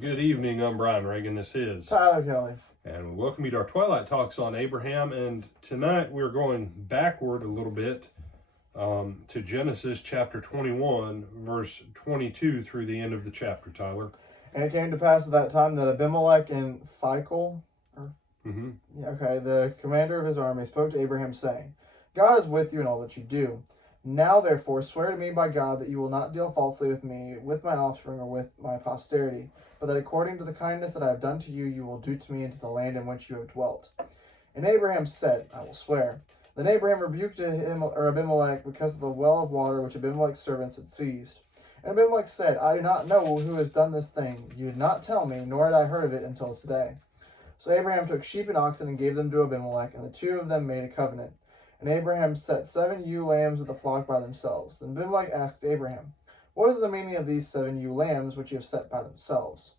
Good evening, I'm Brian Reagan. This is Tyler Kelly. And we welcome you to our Twilight Talks on Abraham. And tonight we're going backward a little bit to Genesis chapter 21, verse 22 through the end of the chapter, Tyler. And it came to pass at that time that Abimelech and Phicol, the commander of his army, spoke to Abraham, saying, God is with you in all that you do. Now, therefore, swear to me by God that you will not deal falsely with me, with my offspring, or with my posterity, but that according to the kindness that I have done to you, you will do to me into the land in which you have dwelt. And Abraham said, I will swear. Then Abraham rebuked Abimelech because of the well of water which Abimelech's servants had seized. And Abimelech said, I do not know who has done this thing. You did not tell me, nor had I heard of it until today. So Abraham took sheep and oxen and gave them to Abimelech, and the two of them made a covenant. And Abraham set 7 ewe lambs with the flock by themselves. Then Abimelech asked Abraham, What is the meaning of these 7 ewe lambs which you have set by themselves?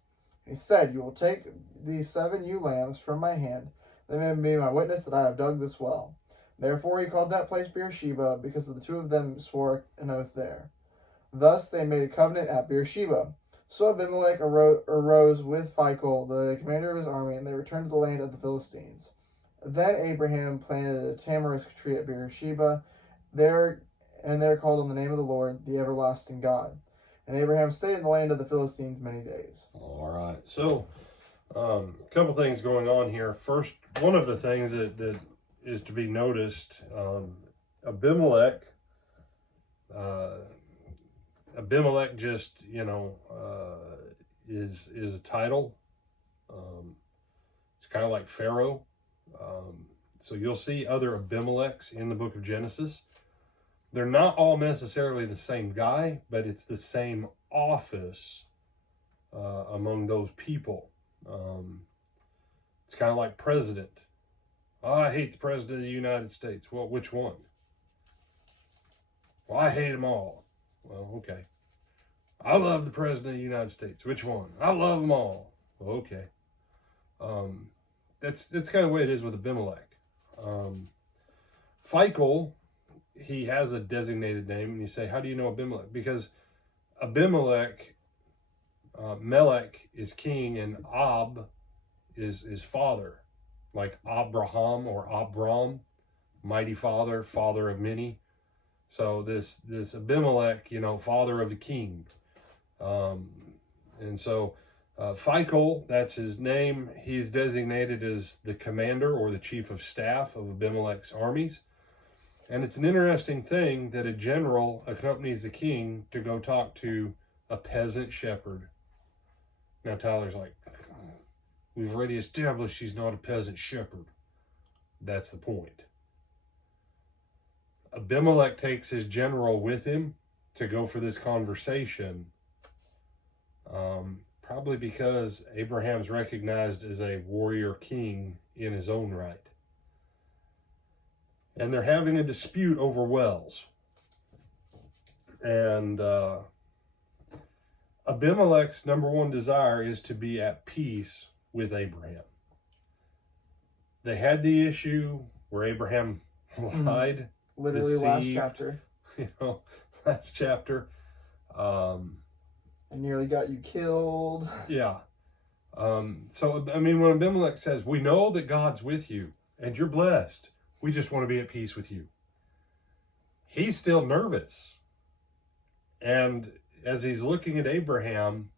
And he said, You will take these 7 ewe lambs from my hand, they may be my witness that I have dug this well. Therefore he called that place Beersheba, because the two of them swore an oath there. Thus they made a covenant at Beersheba. So Abimelech arose with Phicol, the commander of his army, and they returned to the land of the Philistines. Then Abraham planted a tamarisk tree at Beersheba, there called on the name of the Lord, the everlasting God. And Abraham stayed in the land of the Philistines many days. All right. So, a couple things going on here. First, one of the things that is to be noticed, Abimelech just, is a title. It's kind of like Pharaoh. So you'll see other Abimelechs in the book of Genesis. They're not all necessarily the same guy, but it's the same office among those people. It's kind of like president. Oh, I hate the president of the United States. Well, which one? Well, I hate them all. Well, okay. I love the president of the United States. Which one? I love them all. Well, okay. That's kind of the way it is with Abimelech. Phicol, he has a designated name, and you say, how do you know Abimelech? Because Abimelech, Melech is king, and Ab is father, like Abraham or Abram, mighty father, father of many. So this Abimelech, father of a king. And so Phicol, that's his name. He's designated as the commander or the chief of staff of Abimelech's armies. And it's an interesting thing that a general accompanies the king to go talk to a peasant shepherd. Now Tyler's like, we've already established he's not a peasant shepherd. That's the point. Abimelech takes his general with him to go for this conversation. Probably because Abraham's recognized as a warrior king in his own right. And they're having a dispute over wells. And Abimelech's number one desire is to be at peace with Abraham. They had the issue where Abraham lied. Literally deceived, last chapter. Last chapter. And nearly got you killed. Yeah. So, when Abimelech says, we know that God's with you and you're blessed. We just want to be at peace with you. He's still nervous. And as he's looking at Abraham,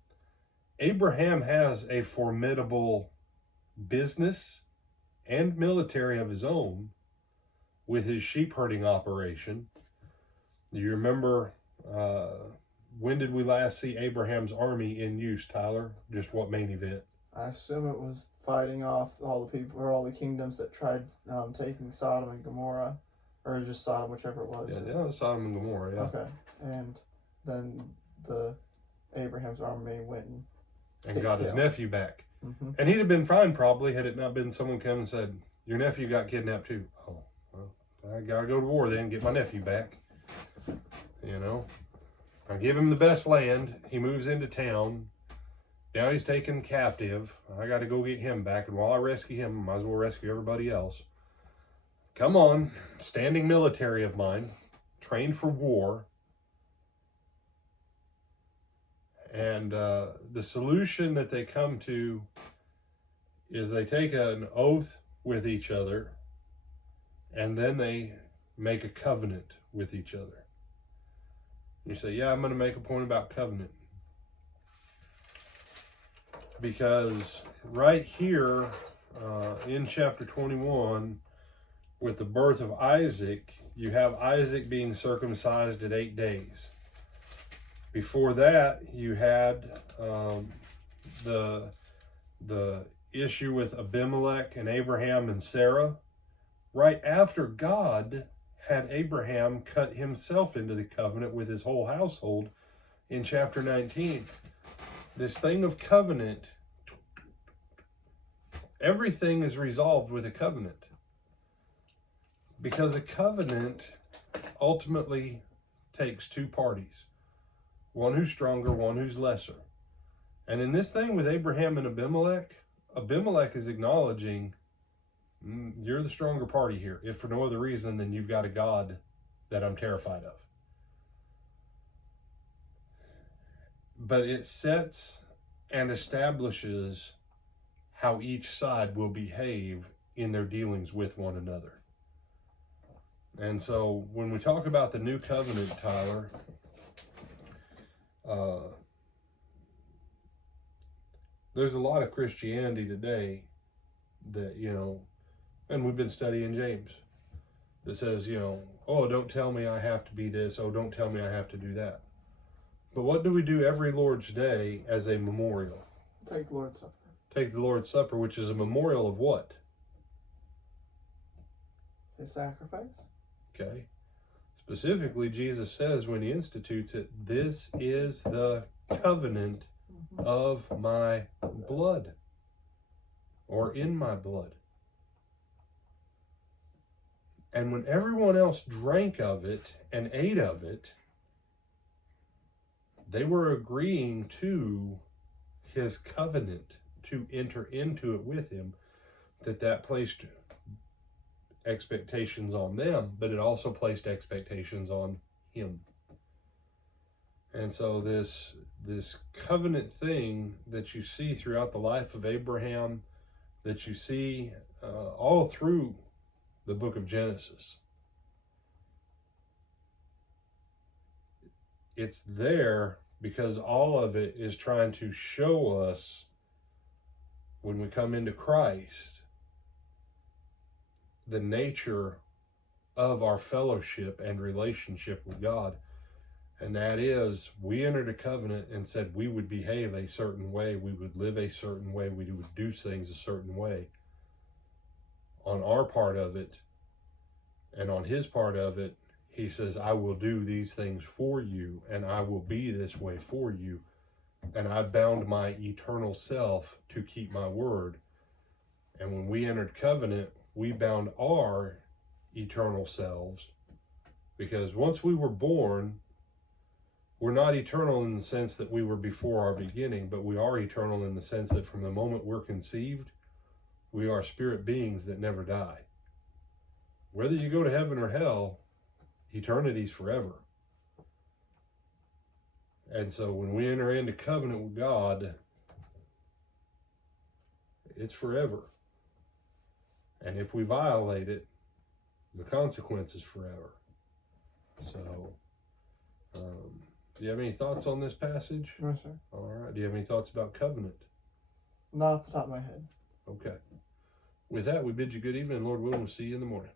Abraham has a formidable business and military of his own with his sheep herding operation. Do you remember, when did we last see Abraham's army in use, Tyler? Just what main event? I assume it was fighting off all the people or all the kingdoms that tried taking Sodom and Gomorrah, or just Sodom, whichever it was. Yeah, Sodom and Gomorrah, yeah. Okay, and then Abraham's army went and got his nephew back. Mm-hmm. And he'd have been fine probably had it not been someone come and said, your nephew got kidnapped too. Oh, well, I gotta go to war then, get my nephew back. I give him the best land. He moves into town. Now he's taken captive. I got to go get him back. And while I rescue him, I might as well rescue everybody else. Come on, standing military of mine, trained for war. And the solution that they come to is they take an oath with each other, and then they make a covenant with each other. You say, yeah, I'm going to make a point about covenant. Because right here in chapter 21, with the birth of Isaac, you have Isaac being circumcised at 8 days. Before that, you had the issue with Abimelech and Abraham and Sarah. Right after God had Abraham cut himself into the covenant with his whole household in chapter 19. This thing of covenant, everything is resolved with a covenant. Because a covenant ultimately takes two parties. One who's stronger, one who's lesser. And in this thing with Abraham and Abimelech, Abimelech is acknowledging, you're the stronger party here, if for no other reason than you've got a God that I'm terrified of. But it sets and establishes how each side will behave in their dealings with one another. And so when we talk about the new covenant, Tyler, there's a lot of Christianity today that, and we've been studying James, that says, oh, don't tell me I have to be this. Oh, don't tell me I have to do that. But what do we do every Lord's Day as a memorial? Take the Lord's Supper. Take the Lord's Supper, which is a memorial of what? His sacrifice. Okay. Specifically, Jesus says when he institutes it, this is the covenant of my blood, or in my blood. And when everyone else drank of it and ate of it, they were agreeing to his covenant, to enter into it with him, that placed expectations on them, but it also placed expectations on him. And so this covenant thing that you see throughout the life of Abraham, that you see all through the book of Genesis, it's there because all of it is trying to show us, when we come into Christ, the nature of our fellowship and relationship with God. And that is, we entered a covenant and said we would behave a certain way, we would live a certain way, we would do things a certain way. On our part of it, and on his part of it, he says, I will do these things for you, and I will be this way for you. And I bound my eternal self to keep my word. And when we entered covenant, we bound our eternal selves, because once we were born, we're not eternal in the sense that we were before our beginning, but we are eternal in the sense that from the moment we're conceived, we are spirit beings that never die. Whether you go to heaven or hell, eternity's forever. And so when we enter into covenant with God, it's forever. And if we violate it, the consequence is forever. So, do you have any thoughts on this passage? No, sir. All right. Do you have any thoughts about covenant? Not off the top of my head. Okay. With that, we bid you good evening. Lord willing, we'll see you in the morning.